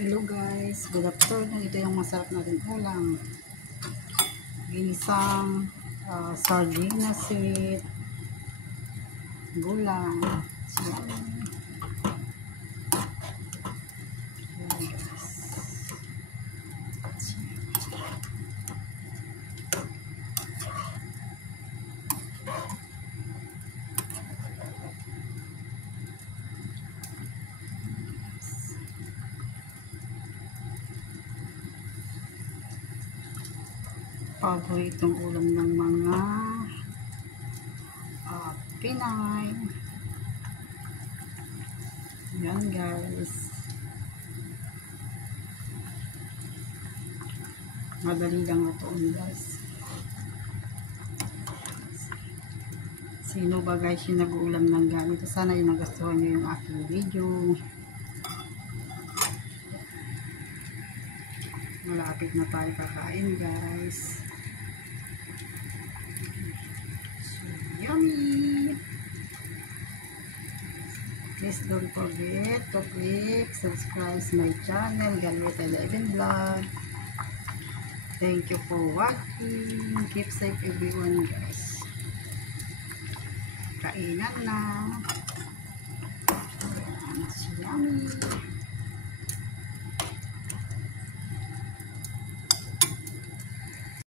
Hello guys, good afternoon. Ito yung masarap natin ulam. Ginisang sardinas with gulang. So, paboritong ulam ng mga Pinay. Yan guys. Madali lang ito guys. Sino ba guys yung nag-uulam ng ganito? Sana yung nagustuhan nyo yung aking video. Malapit na tayo kakain guys. So, yummy! Please don't forget to click subscribe my channel, Galveta 11 Vlog. Thank you for watching. Keep safe everyone guys. Kainan na.